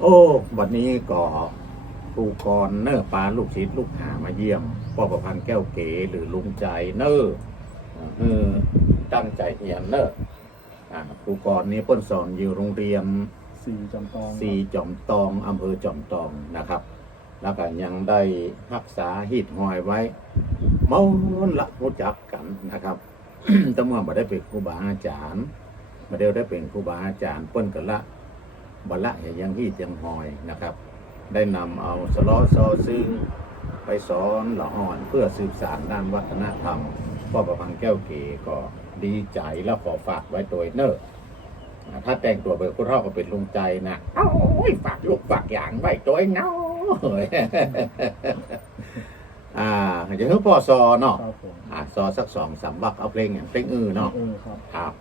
โอ้บัดนี้ก็ครูกรเนอร์ปาลูกศิษย์ลูกหามาเยี่ยมพ่อประพันธ์แก้วเก๋หรือลุงใจเนอร์เออตั้งใจเรียนเนอร์อ่าครูกรนี้เพิ่นสอนอยู่โรงเรียนสี่จำตองสีจอมตองอำเภอจอมตองนะครับ แล้วก็ยังได้รักษาหิดหอยไว้ เมาละรู้จักกันนะครับแต่เมื่อมาได้เป็นครูบาอาจารย์มาได้ได้เป็นครูบาอาจารย์เปิ้นกันละ บละอย่ายังหิดยังหอยนะครับ ได้นำเอาสล้อซอซึ่งไปสอนละอ่อนเพื่อสืบสานด้านวัฒนธรรมพ่อประพันธ์แก้วเก๋ก็ดีใจแล้วขอฝากไว้ตัวเนอร์ถ้าแต่งตัวเบอร์คุณเท่าก็เป็นลุงใจนะเอ้ยฝากลูกฝากอย่างไว้ตัวเองเนาะอ่าอย่าเพิ่งพอซอเนาะครับผมอ่าซอสักสองสามบักเอาเพลงอย่างเพลงอื่นเนาะเออครับ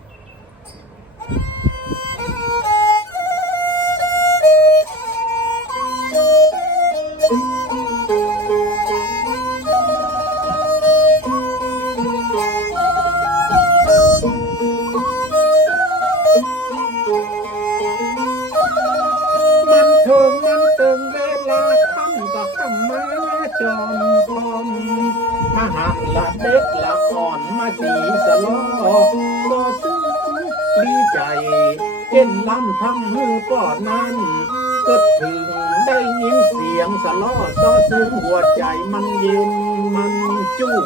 มมถ้าหากละเด็กละอ่อนมาสีสลอก็ซึ้งดีใจเต้นลำทำมือปอดนั้นก็ถึงได้ยินเสียงสลอซอซึ้งหัวใจมันเย็นมันจุ่ม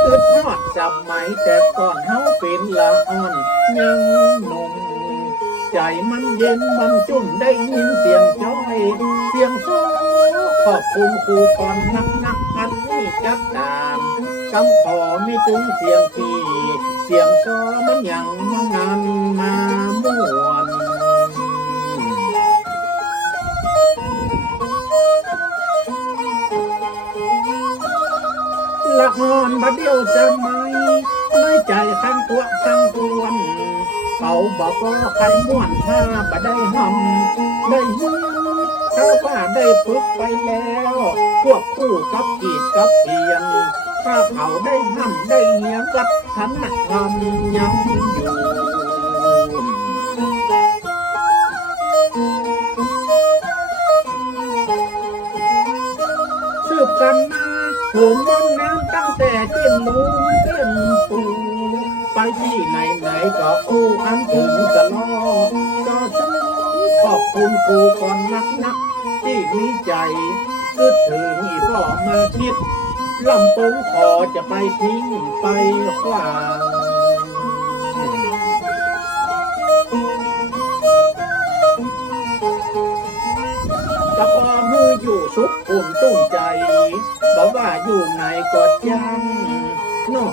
เกิดฮอดสมัยแต่ก่อนเฮาเป็นละอ่อน ยังหนุ่มใจมันเย็นมันจุ่มได้ยินเสียงจ้อย เสียงโซ้อขอบคุณครูก่อนนักนักอันนี้จัดตามคำขอไม่ถึงเสียงพี่เสียงโซ้อมันยังมางานมาม่วนละหอนบัดเดียวสมัยไม่ใจข้างตัวข้างตวน เขาบอกว่าใครม่วนถ้าบัได้หำได้ยินถ้าว่าได้ฝึกไปแล้วพวกคู่กับกีดกับเพียงถ้าเขาได้ห้ำได้เหียงวัฒนธรรมยังอยู่สืบกันมาหัวมันน้ำตั้งแต่เจียนหนูเจียนปู ที่ไหนไหนๆก็อู้อันถึงสลอก็ฉันขอบคุณครูก่อนนักนักที่มีใจคิดถึงอีพ่อมาคิดลำปงขอจะไปทิ้งไปขวางก็พอมืออยู่สุขอุ่นตุ้มใจบอกว่าอยู่ไหนก็ยังนอก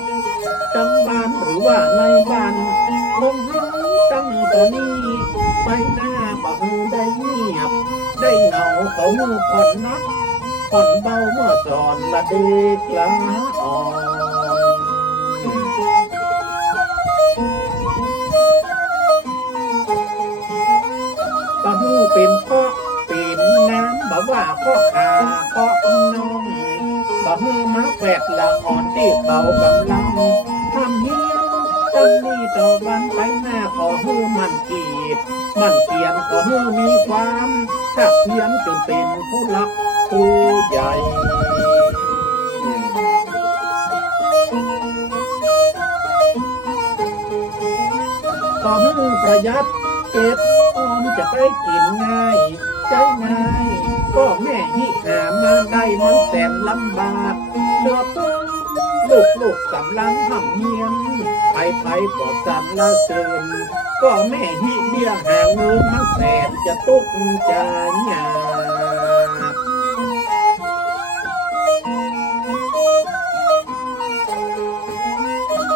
ตั้งบ้านหรือว่าในบ้านคงหาตั้งตัวนี้ไปหน้าบ่ฮือได้เงียบ ได้เหงาเขามือผ่อนนักผ่อนเบาเมื่อสอนละเด็กละอ่อนบะฮู้เป็นพ่อเป็นน้ำบะว่าพ่อขาพ่อน้อง บะฮู้มาแฝดละอ่อนที่เขากำลังทำเฮียนตั้งนี้ต่อวันไปหน้าขอฮือมันกีดมันเกียนขอฮือมีความทักเพียนจนเป็นผู้หลักผู้ใหญ่ขอมือประหยัดเก็บออมจะได้กินง่าย ใจง่ายก็แม่ฮิ หามาได้มันแสนลำบากเลือกตัวลูกลูกกำลังทำเฮียนไปไปก็สันละเชิญก็แม่ฮิเบี้ยหาเงินมันแสนจะตุกจะยา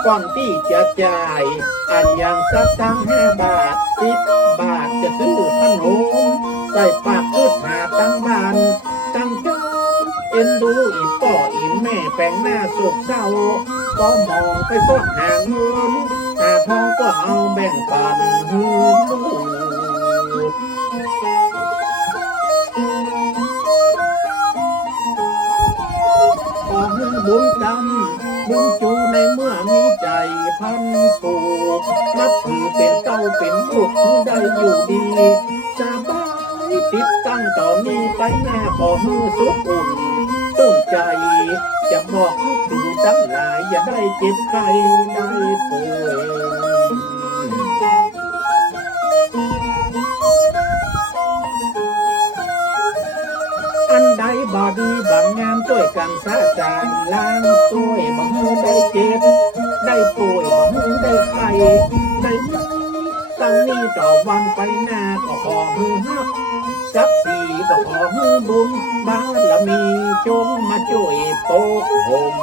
ก่อนที่จะจ่าย อันยังสักตั้งห้าบาทสิบบาทจะซื้อขนมใส่ปากพืชหาตั้งบ้านตั้งเจ้า เอ็นดูอีป่ออีแม่แปลงหน้าโศกเศร้าก็มองไปซ่อนหาเงินหาทองก็เอาแบ่งปันหืนลูกขอบุญกรรมบุญจูในเมื่อมีใจพันผูกนับถือเป็นเต้าเป็นลูกได้อยู่ดีสบายติดตั้งต่อนี้ไปแม่ขอมือสุขอุ่น ตุ้นใจ จะบอกดูตั้งหลาย อย่าได้เจ็บใครได้ป่วยอันใดบอดีบางงามช่วยกันสร้างจางล้างช่วยบางมือได้เจ็บ ได้ป่วยบางมือได้ไข้ได้มือตั้งนี้ต่อวันไปหน้าก็ขอมือฮัก บุญบารมีจงมาช่วยปกผม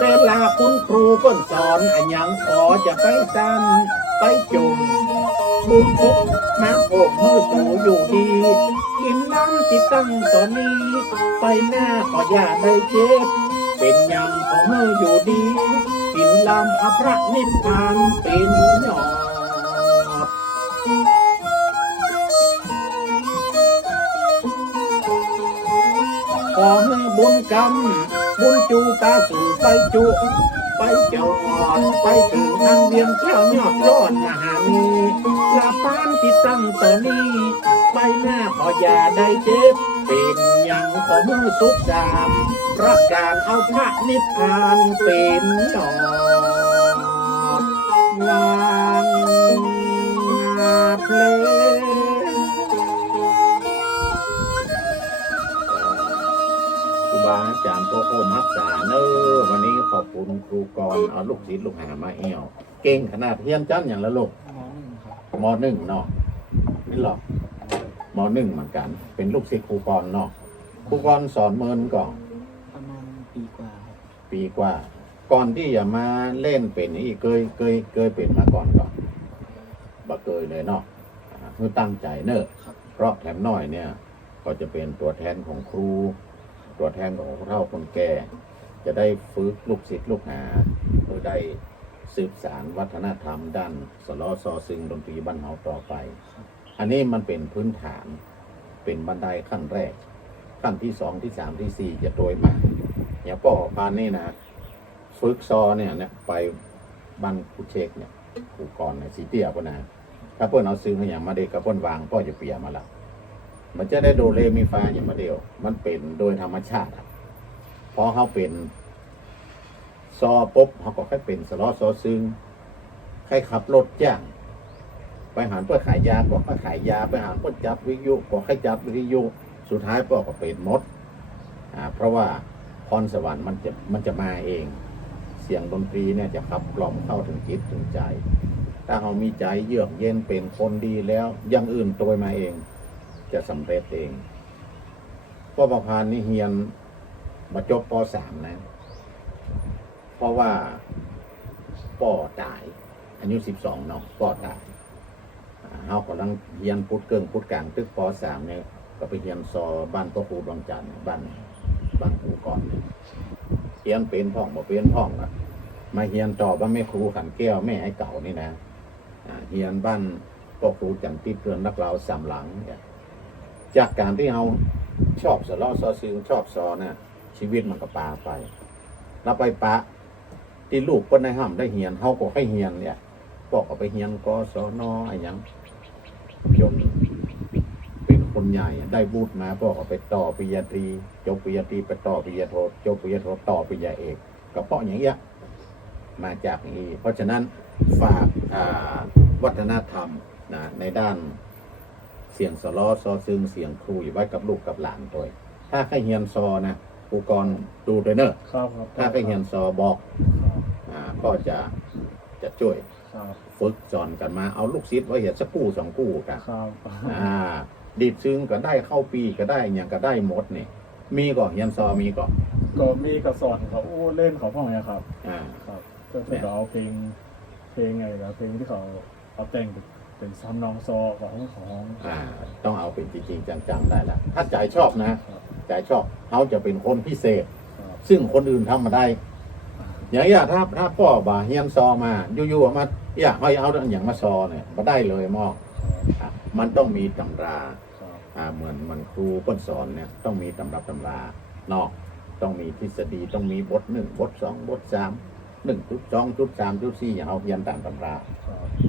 เวลาคุณครูก้นสอนอันยังขอจะไปซ้ำไปจุมบุญทุกมาผมมือสูอยู่ดี กินน้ำที่ตั้งตอนนี้ ไปหน้าขออย่าได้เจ็บ เป็นยังของมืออยู่ดี ลำอพระนิพพานเป็นยอดขอให้บุญกรรม บุญจูตาสู่ไปจุ ไปเจ้าหอดไปถึงทางเวียงแก้วยอดยอดมหามีลาปานที่ตั้งต่อนี้ ไปหน้าขออย่าได้เจ็บ เป็นยังขอมือสุขสามประการเอาพระนิพพานเป็นยอดวางงาเพลครูบาอาจารย์โตโคมักษาเนอวันนี้ขอบคุณครูกรเอาลูกศิษย์ลูกหามาเอวเก่งขนาดเฮียนจันอย่างละลูกมหนึ่งครับมหนึ่งเนาะนี่หรอก มหนึ่งเหมือนกัน เป็นลูกศิษย์ครูกรเนาะครูกรสอนเมินก่อนประมาณปีกว่าครับปีกว่า ก่อนที่จะมาเล่นเป็นนี่เคยเคยเคยเป็นมาก่อนก่อนบ่เคยเลยเนาะอ่าคือตั้งใจเนอะครับเพราะแถมน้อยเนี่ย ก็จะเป็นตัวแทนของครู ตัวแทนของผู้เฒ่าคนแก่ จะได้ฝึกลูกศิษย์ลูกหาเพื่อได้สืบสารวัฒนธรรมด้านสลอซอซึงดนตรีบ้านเฮาต่อไป อันนี้มันเป็นพื้นฐาน เป็นบันไดขั้นแรก ขั้นที่สองที่สามที่สี่จะโดยมาอย่างป่อพานนี่นะฝึกซอเนี่ยเนี่ยไปบ้านกูเช็คเนี่ยกูก่อนเนี่ยสีเตี้ยปนะถ้าเพื่อนเอาซื้อมาอย่างมาเด็กกับเพื่อนวางพ่อจะเปียมาละมันจะได้โดเรมีฟาอย่างมาเดียว มันเป็นโดยธรรมชาติพอเขาเป็นซอปุ๊บเขาก็ค่อยเป็นสลอซอซึงใครขับรถจ้าง ไปหาเพื่อขายยาก็ค่อขายยา ไปหาเพื่อจับวิทยุก็ค่อจับวิทยุ สุดท้ายพ่อก็เป็นมดอ่าเพราะว่าพรสวรรค์มันจะมันจะมาเอง เสียงดนตรีเนี่ยจะขับกล่อมเข้าถึงจิตถึงใจ ถ้าเรามีใจเยือกเย็นเป็นคนดีแล้วอยังอื่นตัวมาเอง จะสำเร็จเองพ่อประพานนี่เฮียนมาจบปสามนะ เพราะว่าป่อตายอายุสิบสองเนาะป่อตาย เฮากำลังเฮียนพุทธเกิงพุทธกลางตึกปสามเนี่ยก็ไปเฮียนซอบ้านพ่อครูดวงจันทร์บ้านบ้านครูก่อนเนี่ยเฮียนเป็นพ่องบ่เป็นพ่องอะมาเฮียนต่อบ้านแม่ครูขันแก้วแม่ให้เก่านี่นะอ่าเฮียนบ้านพ่อครูจันติดเรือนนักเราสามหลังเนี่ยจากการที่เราชอบสะลาะซอซึงชอบซอเนี่ยชีวิตมันก็ปาไปเราไปปะที่ลูกเปิ้นได้ห้ามได้เฮียนเฮาก็ให้เฮียนเนี่ยบอกเอาไปเฮียนกศนอะไรหยัง จนเป็นคนใหญ่ได้บูดมากเอไปต่อปริญญาตรีจบปริญญาตรีไปต่อปริญญาโทจบปริญญาโทต่อปริญญาเอกก็เพราะอย่างเงี้ยมาจากนี้เพราะฉะนั้นฝากวัฒนธรรมนะในด้านเสียงสล้อซอซึงเสียงครูอยู่ไว้กับลูกกับหลานตัวถ้าใครเฮียนซอนะครูกรดูด้วยเนอะครับครับถ้าใครเฮียนซอบอกก็จะจะช่วย ครับฝึกสอนกันมาเอาลูกศิษย์ไว้เห็นสักกู้สองกู้กันครับอ่าดีดซึ้งก็ได้เข้าปีก็ได้อย่างก็ได้หมดนี่มีก่อนยันซอมีก่อนก็มีกระสอนเขาอู้เล่นเขาพ่องเนี่ยครับ อ่าครับก็คือเขาเอาเพลงเพลงไงแล้วเพลงที่เขาเอาแต่งเป็นเป็นซ้ำนองซอของของอ่า ต้องเอาเป็นจริงๆจังๆได้ละถ้าใจชอบนะครับใจชอบเขาจะเป็นคนพิเศษครับซึ่งคนอื่นทำมาได้ อย่างเงี้ยถ้าถ้าพ่อบาเฮียนซอมาอยู่ๆมาอยากให้เอาอย่างมาซอเนี่ยมาได้เลยมอกมันต้องมีตำราเหมือนมันครูเปิ้นสอนเนี่ยต้องมีตำรับตำรานอกต้องมีทฤษฎีต้องมีบทหนึ่งบทสองบทสามหนึ่งจุดสองจุดสามจุดสี่อย่างเอาเรียนตามตำรา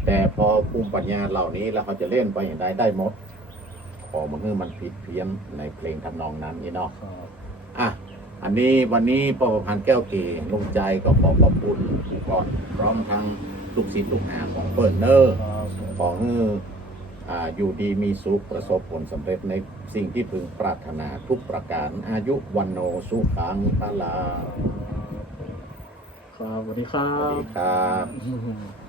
แต่พอภูมิปัญญาเหล่านี้แล้วเขาจะเล่นไปอย่างไรได้หมดขอมันคือมันผิดเพี้ยนในเพลงทำนองนั้นนี่เนาะ อะอันนี้วันนี้ปอประพันธ์แก้วเกลงใจก็ขอขอบคุณก่อนพร้อมทั้งลูกศิษย์ลูกหาของเปิดเนอร์ครับขอให้อ่าอยู่ดีมีสุขประสบผลสำเร็จในสิ่งที่พึงปรารถนาทุกประการอายุวันโนสุขังพลาครับสวัสดีครัสวัสบดีครับอืม